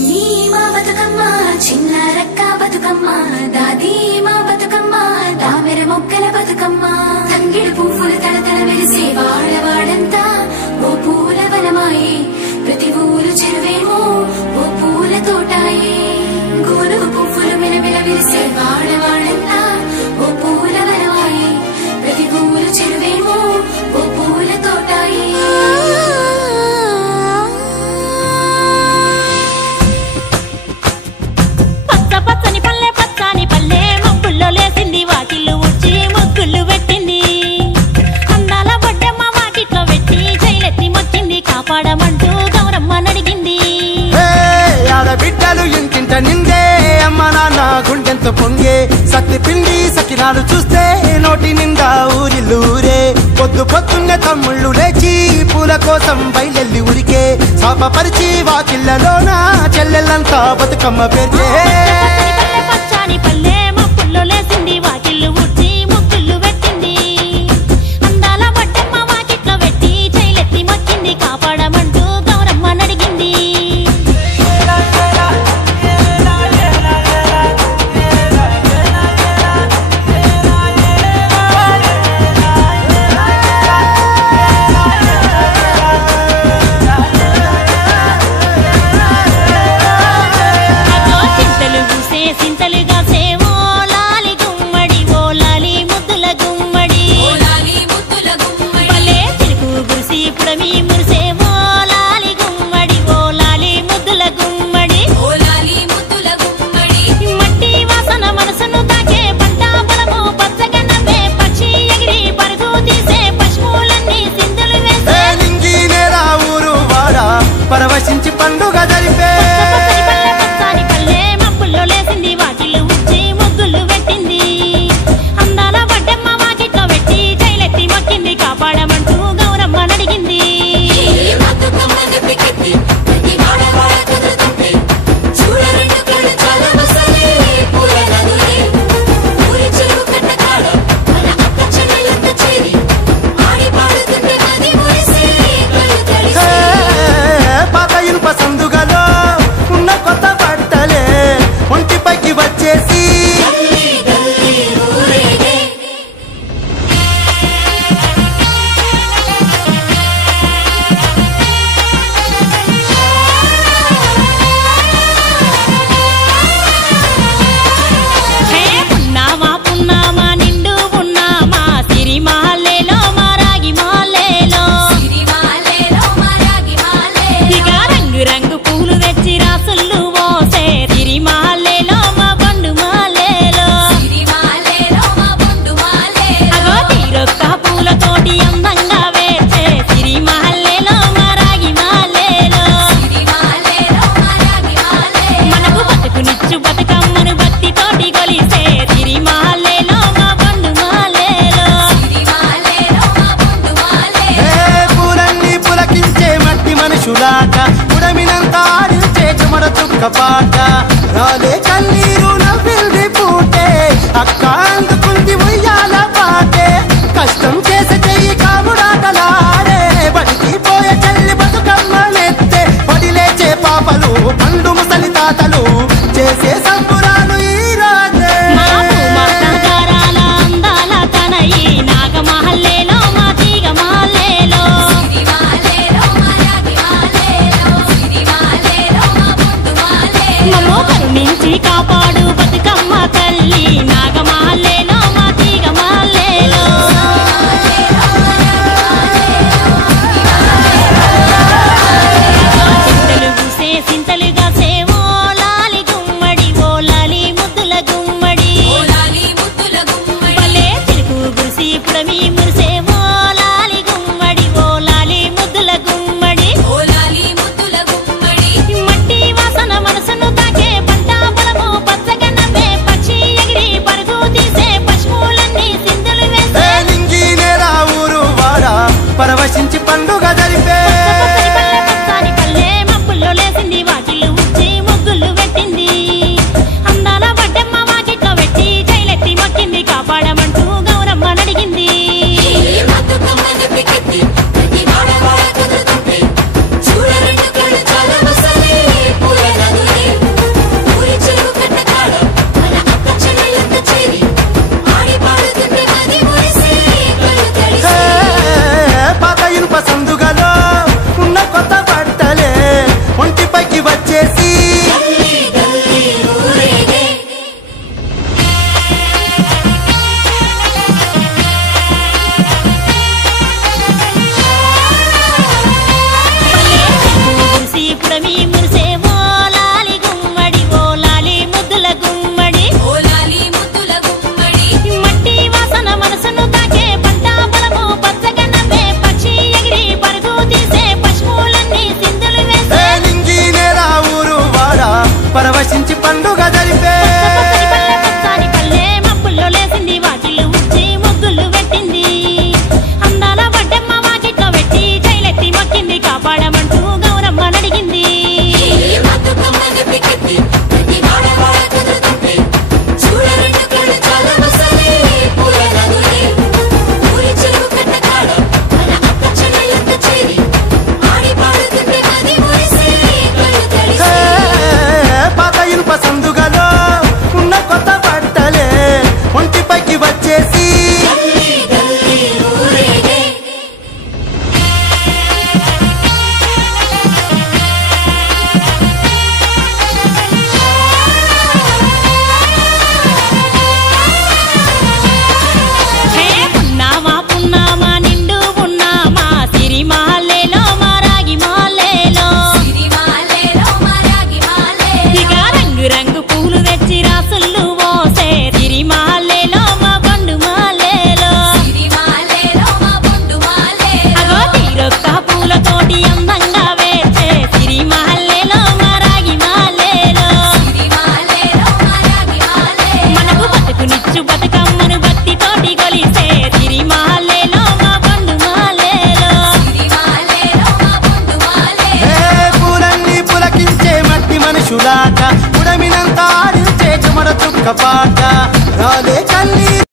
చిన్ని మా బతుకమ్మ చిన్న రక్క బతుకమ్మ దాది మా బతుకమ్మ దామెర మొక్కల బతుకమ్మ తంగిడి పువ్వులు తడతడ వెలిసే వాడవాడంతా ఓ పూల వనమాయే ప్రతి ఊరు చెరువేమో ఓ పూల తోటాయే గోనుగు పువ్వులు మెలమెల వెలిసే వాడవాడంతా ఓ పూల వనమాయే ప్రతి ఊరు చెరువేమో ఓ పూల తోటాయే పచ్చని పల్లె పచ్చని పల్లె మొక్కుల్లో లేసింది వాకిళ్ళు ఉడ్చి ముగ్గులు పెట్టింది అందాల బొడ్డమ్మ వాకిట్లో పెట్టి జైలెత్తి మొక్కింది కాపాడమంటూ గౌరమ్మ నడిగింది ఆడబిడ్డలు ఇంటింట నిందే అమ్మ నాన్న గుండెంతో పొంగే సత్తి పిండి సకినాలు చూస్తే నోటి నిండా ఊరిల్లూరే పొద్దు పొద్దున్నే తమ్ముళ్ళు లేచి పూల కోసం బయలెల్లి ఉరికే శాపపరిచి వాకిళ్ళలోన చెల్లెళ్ళంతా బతుకమ్మ పేర్చే పచ్చని పల్లె మొక్కుల్లో లేసింది వాకిళ్ళు ఉడ్చి ముగ్గులు పెట్టింది అందాల బొడ్డమ్మ వాకిట్లో పెట్టి జైలెత్తి మొక్కింది కాపాడమంటూ గౌరమ్మ నడిగింది పరవశించి పండుగ జరిపే పచ్చని పల్లె మబ్బుల్లో లేసింది వాకిళ్ళు ఉడ్చి ముగ్గులు పెట్టింది అందాల బొడ్డమ్మ వాకిట్లో పెట్టి జైలెత్తి మొక్కింది కాపాడమంటూ గౌరమ్మ నడిగింది సందుగలో ఉన్న కొత్త బట్టలే ఒంటిపైకి వచ్చేసి పున్నామా పున్నామా నిండు పున్నామా సిరిమాలేలో మారాగి మాలేలో ఇక రంగు రంగు పూలు తెచ్చి రాసుళ్ళు మోసే సిరిమాలేలో మా బండు మాలేలో అగో తీరొక్క పూలతోటి అందంగా వేసే సిరిమాలేలో మారాగి మాలేలో మనకు బతుకునిచ్చు బతుకమ్మను భక్తితోటి కొలిసే సిరిమాలేలో మా బండు మాలేలో పూలన్నీ పులకించే మట్టి మనుషులాట ఉడమినంతా ఆడించే చెమర చుక్క పాట రాలే కన్నీరు నవ్వింది పూటే అక్క అందుకుంది ఉయ్యాల పాటే కష్టం చేసే చెయ్యి కాముడాటలాడే బడికి పోయే చెల్లి బతుకమ్మ నెత్తే పడి లేచే పాపలు పండు ముసలి తాతలు చేసే సంబురాలు ఈ రాజే మాతాగారాల అందాల తనయి నాగమహల్లేలో మా తీగమాలేలో మమ్మో కరుణించి కాపాడు బతుకమ్మ తల్లి నాగమహల్లేలో మా తీగమాలేలో చింతలు పూసే సింతలుగా సేవో లాలి గుమ్మడి ఓ లాలి ముద్దుల గుమ్మడి భలే చిలుకు గురిసి పుడమి మురిసేవో లాలి గుమ్మడి ఓ లాలి ముద్దుల గుమ్మడి మట్టి వాసన మనసును తాకే పంట పొలము పచ్చగా నవ్వే పక్షి ఎగిరి పరుగు తంగెడు బతుకమ్మను భక్తి తోటి కొలిసే సిరిమాలేలో మా పండు మాలేలో పూలన్నీ పులకించే మట్టి మనుషులాట ఉడమినంత ఆడించే చుమర చుక్క పాట